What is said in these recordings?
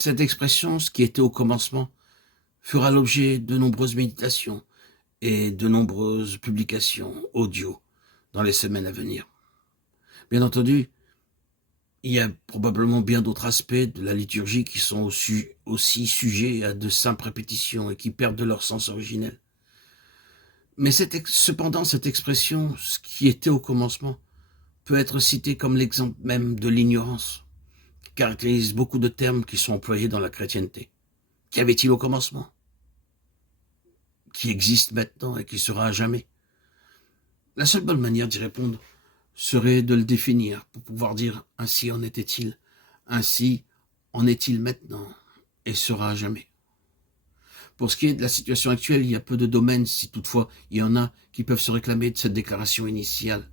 Cette expression, ce qui était au commencement, fera l'objet de nombreuses méditations et de nombreuses publications audio dans les semaines à venir. Bien entendu, il y a probablement bien d'autres aspects de la liturgie qui sont aussi sujets à de simples répétitions et qui perdent de leur sens originel. Mais cependant, cette expression, ce qui était au commencement, peut être citée comme l'exemple même de l'ignorance, qui caractérise beaucoup de termes qui sont employés dans la chrétienté. Qu'y avait-il au commencement ? Qui existe maintenant et qui sera à jamais? La seule bonne manière d'y répondre serait de le définir pour pouvoir dire « ainsi en était-il »,« ainsi en est-il maintenant et sera à jamais ». Pour ce qui est de la situation actuelle, il y a peu de domaines, si toutefois il y en a, qui peuvent se réclamer de cette déclaration initiale,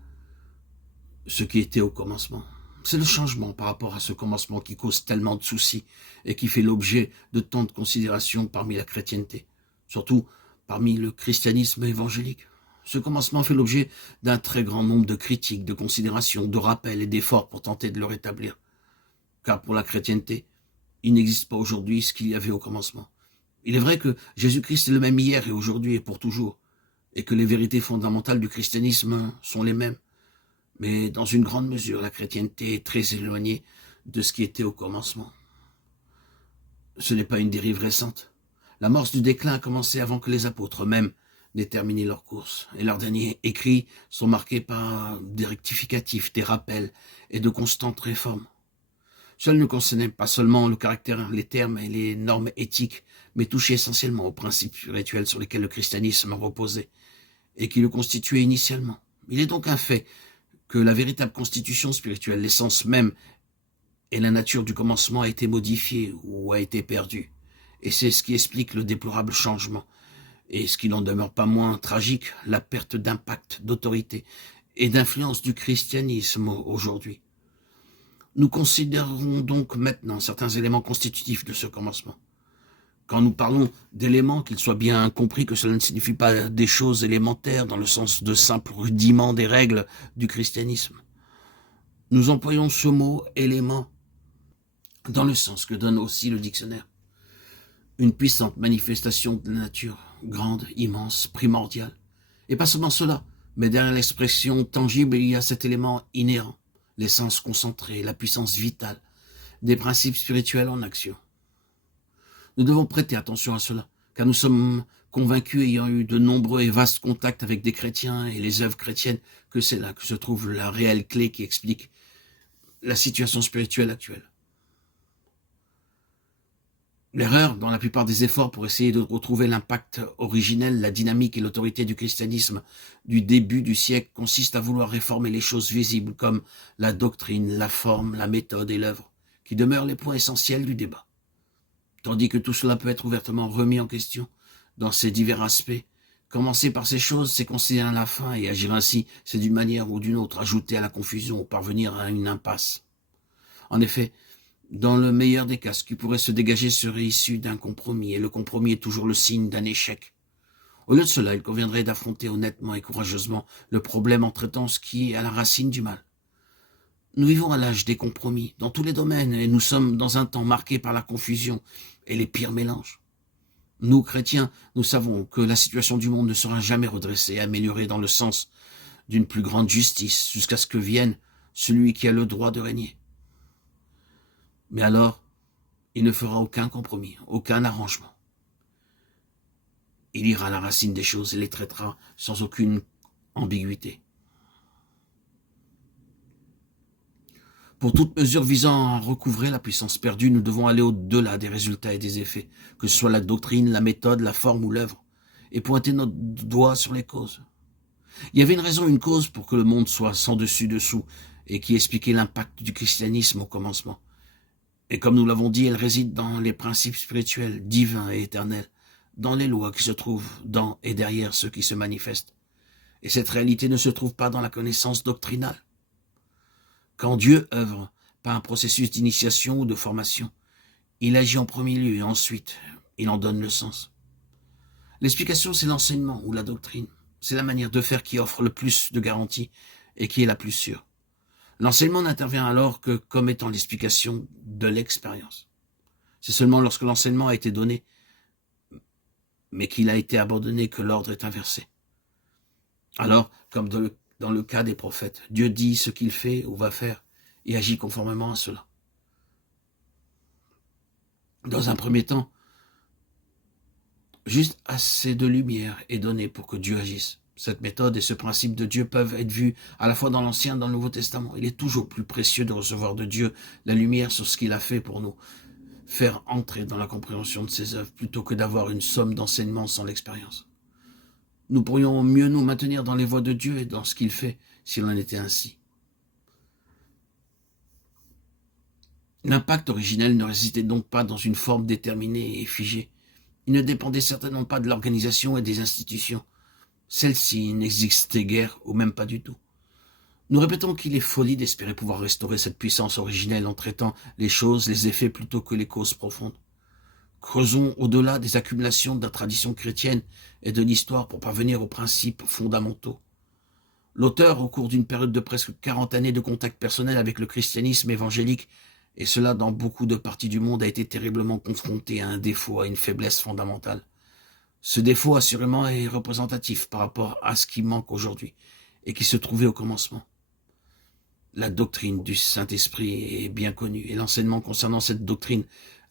ce qui était au commencement. C'est le changement par rapport à ce commencement qui cause tellement de soucis et qui fait l'objet de tant de considérations parmi la chrétienté, surtout parmi le christianisme évangélique. Ce commencement fait l'objet d'un très grand nombre de critiques, de considérations, de rappels et d'efforts pour tenter de le rétablir. Car pour la chrétienté, il n'existe pas aujourd'hui ce qu'il y avait au commencement. Il est vrai que Jésus-Christ est le même hier et aujourd'hui et pour toujours, et que les vérités fondamentales du christianisme sont les mêmes. Mais dans une grande mesure, la chrétienté est très éloignée de ce qui était au commencement. Ce n'est pas une dérive récente. L'amorce du déclin a commencé avant que les apôtres eux-mêmes n'aient terminé leur course, et leurs derniers écrits sont marqués par des rectificatifs, des rappels et de constantes réformes. Cela ne concernait pas seulement le caractère, les termes et les normes éthiques, mais touchait essentiellement aux principes spirituels sur lesquels le christianisme reposait et qui le constituaient initialement. Il est donc un fait que la véritable constitution spirituelle, l'essence même et la nature du commencement a été modifiée ou a été perdue. Et c'est ce qui explique le déplorable changement. Et ce qui n'en demeure pas moins tragique, la perte d'impact, d'autorité et d'influence du christianisme aujourd'hui. Nous considérons donc maintenant certains éléments constitutifs de ce commencement. Quand nous parlons d'éléments, qu'il soit bien compris que cela ne signifie pas des choses élémentaires dans le sens de simples rudiments des règles du christianisme. Nous employons ce mot « élément » dans le sens que donne aussi le dictionnaire. Une puissante manifestation de la nature, grande, immense, primordiale. Et pas seulement cela, mais derrière l'expression tangible, il y a cet élément inhérent, l'essence concentrée, la puissance vitale, des principes spirituels en action. Nous devons prêter attention à cela, car nous sommes convaincus, ayant eu de nombreux et vastes contacts avec des chrétiens et les œuvres chrétiennes, que c'est là que se trouve la réelle clé qui explique la situation spirituelle actuelle. L'erreur, dans la plupart des efforts pour essayer de retrouver l'impact originel, la dynamique et l'autorité du christianisme du début du siècle, consiste à vouloir réformer les choses visibles comme la doctrine, la forme, la méthode et l'œuvre, qui demeurent les points essentiels du débat. Tandis que tout cela peut être ouvertement remis en question dans ses divers aspects. Commencer par ces choses, c'est considérer la fin, et agir ainsi, c'est d'une manière ou d'une autre ajouter à la confusion ou parvenir à une impasse. En effet, dans le meilleur des cas, ce qui pourrait se dégager serait issu d'un compromis, et le compromis est toujours le signe d'un échec. Au lieu de cela, il conviendrait d'affronter honnêtement et courageusement le problème en traitant ce qui est à la racine du mal. Nous vivons à l'âge des compromis, dans tous les domaines, et nous sommes dans un temps marqué par la confusion et les pires mélanges. Nous, chrétiens, nous savons que la situation du monde ne sera jamais redressée et améliorée dans le sens d'une plus grande justice, jusqu'à ce que vienne celui qui a le droit de régner. Mais alors, il ne fera aucun compromis, aucun arrangement. Il ira à la racine des choses et les traitera sans aucune ambiguïté. Pour toute mesure visant à recouvrer la puissance perdue, nous devons aller au-delà des résultats et des effets, que ce soit la doctrine, la méthode, la forme ou l'œuvre, et pointer notre doigt sur les causes. Il y avait une raison, une cause pour que le monde soit sans dessus-dessous, et qui expliquait l'impact du christianisme au commencement. Et comme nous l'avons dit, elle réside dans les principes spirituels, divins et éternels, dans les lois qui se trouvent dans et derrière ceux qui se manifestent. Et cette réalité ne se trouve pas dans la connaissance doctrinale. Quand Dieu œuvre par un processus d'initiation ou de formation, il agit en premier lieu et ensuite il en donne le sens. L'explication, c'est l'enseignement ou la doctrine. C'est la manière de faire qui offre le plus de garanties et qui est la plus sûre. L'enseignement n'intervient alors que comme étant l'explication de l'expérience. C'est seulement lorsque l'enseignement a été donné, mais qu'il a été abandonné, que l'ordre est inversé. Alors, comme dans le cas des prophètes, Dieu dit ce qu'il fait ou va faire et agit conformément à cela. Dans un premier temps, juste assez de lumière est donnée pour que Dieu agisse. Cette méthode et ce principe de Dieu peuvent être vus à la fois dans l'Ancien et dans le Nouveau Testament. Il est toujours plus précieux de recevoir de Dieu la lumière sur ce qu'il a fait pour nous, faire entrer dans la compréhension de ses œuvres, plutôt que d'avoir une somme d'enseignements sans l'expérience. Nous pourrions mieux nous maintenir dans les voies de Dieu et dans ce qu'il fait, s'il en était ainsi. L'impact originel ne résidait donc pas dans une forme déterminée et figée. Il ne dépendait certainement pas de l'organisation et des institutions. Celles-ci n'existaient guère ou même pas du tout. Nous répétons qu'il est folie d'espérer pouvoir restaurer cette puissance originelle en traitant les choses, les effets plutôt que les causes profondes. Creusons au-delà des accumulations de la tradition chrétienne et de l'histoire pour parvenir aux principes fondamentaux. L'auteur, au cours d'une période de presque 40 années de contact personnel avec le christianisme évangélique, et cela dans beaucoup de parties du monde, a été terriblement confronté à un défaut, à une faiblesse fondamentale. Ce défaut, assurément, est représentatif par rapport à ce qui manque aujourd'hui et qui se trouvait au commencement. La doctrine du Saint-Esprit est bien connue et l'enseignement concernant cette doctrine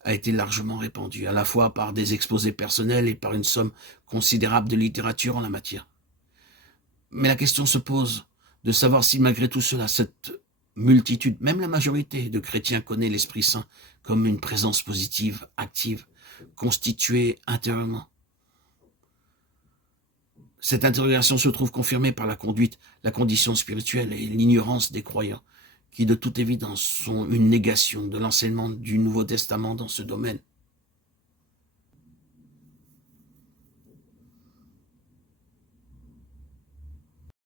a été largement répandu, à la fois par des exposés personnels et par une somme considérable de littérature en la matière. Mais la question se pose de savoir si malgré tout cela, cette multitude, même la majorité de chrétiens connaît l'Esprit Saint comme une présence positive, active, constituée intérieurement. Cette interrogation se trouve confirmée par la conduite, la condition spirituelle et l'ignorance des croyants, qui de toute évidence sont une négation de l'enseignement du Nouveau Testament dans ce domaine.